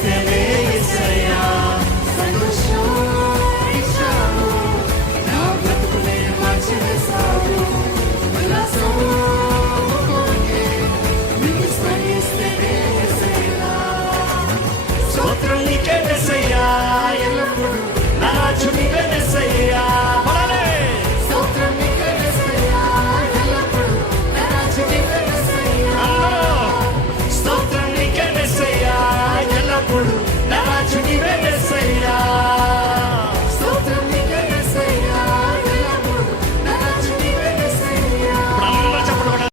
ఇస్తేనే యేసయ్యా సంతోషం ఇచ్చావు, నా బ్రతుకునే మార్చివేశావు. ఉల్లాసం పొంగే నీకు ఇస్తేనే యేసయ్యా. స్తోత్రం నీకే యేసయ్యా, ఎల్లప్పుడూ నా రాజు నీవే యేసయ్యా. స్తోత్రం నీకే యేసయ్యా, ఎల్లప్పుడూ నా రాజు నీవే యేసయ్యా. స్తోత్రం నీకే యేసయ్యా, ఎల్లప్పుడూ నా రాజు నీవే యేసయ్యా.